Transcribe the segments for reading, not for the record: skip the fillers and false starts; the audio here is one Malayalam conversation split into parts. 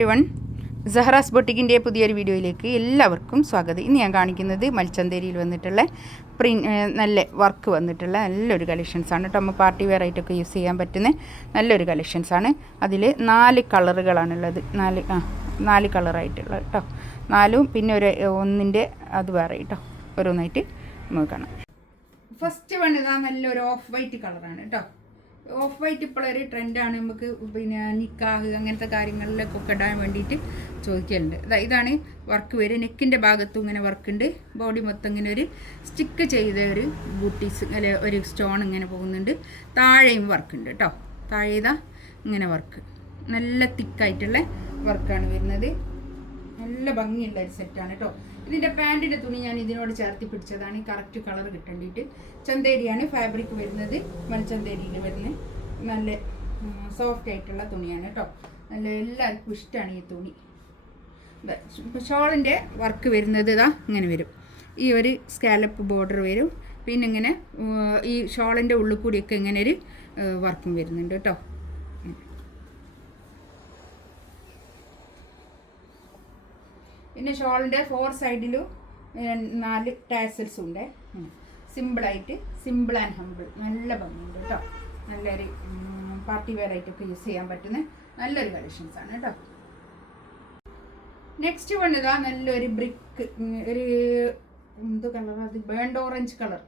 എവരിവൺ, സഹറാസ് ബൊട്ടിക്കിൻ്റെ പുതിയൊരു വീഡിയോയിലേക്ക് എല്ലാവർക്കും സ്വാഗതം. ഇന്ന് ഞാൻ കാണിക്കുന്നത് മൽച്ചന്തേരിയിൽ വന്നിട്ടുള്ള നല്ല വർക്ക് വന്നിട്ടുള്ള നല്ലൊരു കളക്ഷൻസാണ് കേട്ടോ. നമ്മൾ പാർട്ടി വെയർ ആയിട്ടൊക്കെ യൂസ് ചെയ്യാൻ പറ്റുന്ന നല്ലൊരു കളക്ഷൻസാണ്. അതിൽ 4 കളറുകളാണുള്ളത്. 4 കളറായിട്ടുള്ള കേട്ടോ. 4 പിന്നെ ഒന്നിൻ്റെ അത് വേറെ കേട്ടോ. ഓരോന്നായിട്ട് നമുക്ക് കാണാം. ഫസ്റ്റ് വൺ ഇതാ നല്ലൊരു ഓഫ് വൈറ്റ് കളറാണ് കേട്ടോ. ഓഫ് വൈറ്റ് ഇപ്പോഴൊരു ട്രെൻഡാണ്. നമുക്ക് പിന്നെ നിക്കാഹ് അങ്ങനത്തെ കാര്യങ്ങളിലൊക്കെ ഇടാൻ വേണ്ടിയിട്ട് ചോദിക്കലുണ്ട്. ഇതാണ് വർക്ക് വരും. നെക്കിൻ്റെ ഭാഗത്തും ഇങ്ങനെ വർക്കുണ്ട്. ബോഡി മൊത്തം ഇങ്ങനെ ഒരു സ്റ്റിക്ക് ചെയ്ത ഒരു ബൂട്ടീസ് അല്ലെ ഒരു സ്റ്റോൺ ഇങ്ങനെ പോകുന്നുണ്ട്. താഴെയും വർക്കുണ്ട് കേട്ടോ. താഴെ ഇതാ ഇങ്ങനെ വർക്ക്, നല്ല തിക്കായിട്ടുള്ള വർക്കാണ് വരുന്നത്. നല്ല ഭംഗിയുള്ള ഒരു സെറ്റാണ് കേട്ടോ. ഇതിൻ്റെ പാൻറ്റിൻ്റെ തുണി ഞാൻ ഇതിനോട് ചേർത്തി പിടിച്ചതാണ്, കറക്റ്റ് കളർ കിട്ടേണ്ടിയിട്ട്. ചന്തേരിയാണ് ഫാബ്രിക് വരുന്നത്. മൽച്ചന്തേരിയിൽ വരുന്നത് നല്ല സോഫ്റ്റ് ആയിട്ടുള്ള തുണിയാണ് കേട്ടോ. നല്ല എല്ലാവർക്കും ഇഷ്ടമാണ് ഈ തുണി. ഷോളിൻ്റെ വർക്ക് വരുന്നത് ഇതാ ഇങ്ങനെ വരും. ഈ ഒരു സ്കാലപ്പ് ബോർഡർ വരും. പിന്നെ ഇങ്ങനെ ഈ ഷോളിൻ്റെ ഉള്ളിൽ കൂടിയൊക്കെ ഇങ്ങനെ ഒരു വർക്കും വരുന്നുണ്ട് കേട്ടോ. പിന്നെ ഷോളിൻ്റെ 4 സൈഡിലും 4 ടാസൽസും ഉണ്ട്. സിമ്പിളായിട്ട്, സിമ്പിൾ ആൻഡ് ഹമ്പിൾ, നല്ല ഭംഗിയുണ്ട് കേട്ടോ. നല്ലൊരു പാർട്ടി വെയർ ആയിട്ടൊക്കെ യൂസ് ചെയ്യാൻ പറ്റുന്ന നല്ലൊരു കളക്ഷൻസാണ് കേട്ടോ. നെക്സ്റ്റ് വൺ ഇതാ നല്ലൊരു ബ്രിക്ക്, ഒരു എന്ത് കളർ, അത് ബേൺഡ് ഓറഞ്ച് കളർ.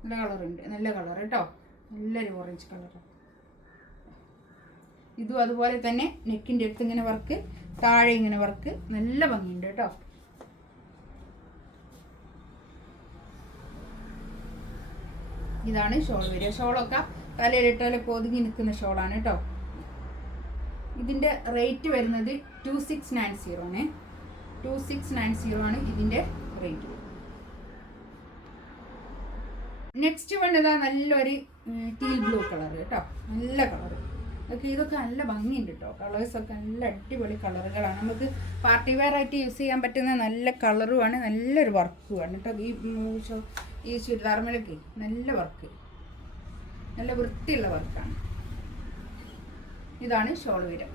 നല്ല കളറുണ്ട്, നല്ല കളർ കേട്ടോ. നല്ലൊരു ഓറഞ്ച് കളർ. ഇതും അതുപോലെ തന്നെ നെക്കിൻ്റെ അടുത്ത് ഇങ്ങനെ വർക്ക്, താഴെ ഇങ്ങനെ വർക്ക്, നല്ല ഭംഗിയുണ്ട് കേട്ടോ. ഇതാണ് ഷോൾ വരിക. ഷോളൊക്കെ തലയിലിട്ടാലൊക്കെ ഒതുങ്ങി നിൽക്കുന്ന ഷോളാണ് കേട്ടോ. ഇതിൻ്റെ റേറ്റ് വരുന്നത് 2690 ആണ്. 2690 ആണ് ഇതിൻ്റെ റേറ്റ്. നെക്സ്റ്റ് വേണ്ടതാ നല്ലൊരു ടീൽ ബ്ലൂ കളർ കേട്ടോ. നല്ല കളർ. ഇതൊക്കെ നല്ല ഭംഗിയുണ്ട് കേട്ടോ. കളേഴ്സൊക്കെ നല്ല അടിപൊളി കളറുകളാണ്. നമുക്ക് പാർട്ടി വെയർ ആയിട്ട് യൂസ് ചെയ്യാൻ പറ്റുന്ന നല്ല കളറുമാണ്, നല്ലൊരു വർക്കുമാണ് കേട്ടോ. ഈ ചുരിദാർമേലൊക്കെ നല്ല വർക്ക്, നല്ല വൃത്തിയുള്ള വർക്കാണ്. ഇതാണ് ഷോൾ വരും.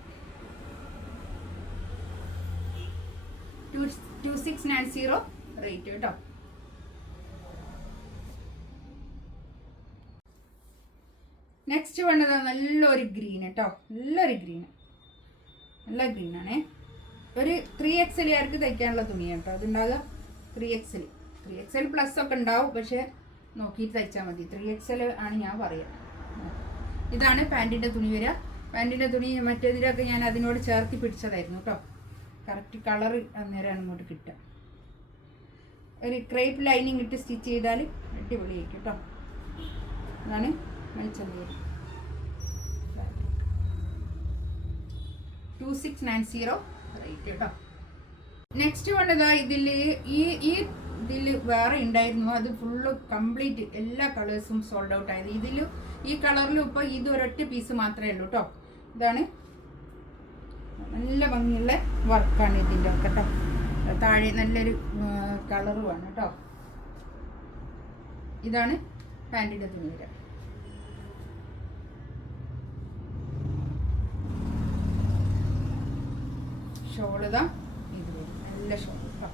2690 റേറ്റ് കേട്ടോ. നെക്സ്റ്റ് വേണ്ടത് നല്ലൊരു ഗ്രീൻ കേട്ടോ. നല്ലൊരു ഗ്രീന്, നല്ല ഗ്രീനാണേ. ഒരു 3XL ആർക്ക് തയ്ക്കാനുള്ള തുണിയാണ് കേട്ടോ അതുണ്ടാകുക. 3XL പ്ലസ് ഒക്കെ ഉണ്ടാവും, പക്ഷെ നോക്കിയിട്ട് തയ്ച്ചാൽ മതി. 3XL ആണ് ഞാൻ പറയുക. ഇതാണ് പാൻറ്റിൻ്റെ തുണി വരിക. പാൻറ്റിൻ്റെ തുണി മറ്റേതിലൊക്കെ ഞാൻ അതിനോട് ചേർത്തി പിടിച്ചതായിരുന്നു കേട്ടോ. കറക്റ്റ് കളർ അന്നേരമാണ് ഇങ്ങോട്ട് കിട്ടുക. ഒരു ക്രേപ്പ് ലൈനിങ് ഇട്ട് സ്റ്റിച്ച് ചെയ്താൽ അടിപൊളിയായിരിക്കും കേട്ടോ. അതാണ് മൽച്ചന്തേരി. 2690 റേറ്റ് കേട്ടോ. നെക്സ്റ്റ് വേണ്ടതാ ഇതിൽ വേറെ ഉണ്ടായിരുന്നു. അത് ഫുള്ള് കംപ്ലീറ്റ് എല്ലാ കളേഴ്സും സോൾഡ് ഔട്ട് ആയത്. ഈ കളറിലും ഇപ്പോൾ ഇത് ഒരൊറ്റ പീസ് മാത്രമേ ഉള്ളൂ കേട്ടോ. ഇതാണ് നല്ല ഭംഗിയുള്ള വർക്കാണ് ഇതിൻ്റെ ഒക്കെ കേട്ടോ. താഴെ നല്ലൊരു കളറുമാണ് കേട്ടോ. ഇതാണ് പാൻറ്റിൻ്റെ തുണി വരിക. ഷോളിതാ ഇത് വരും. നല്ല ഷോൾ കേട്ടോ,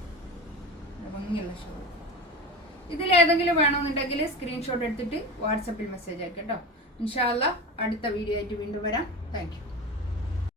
ഭംഗിയുള്ള ഷോൾ. ഇതിലേതെങ്കിലും വേണമെന്നുണ്ടെങ്കിൽ സ്ക്രീൻഷോട്ട് എടുത്തിട്ട് വാട്സപ്പിൽ മെസ്സേജ് അയക്കാം കേട്ടോ. ഇൻഷാ അല്ലാഹ് അടുത്ത വീഡിയോ ആയിട്ട് വീണ്ടും വരാം. Thank you.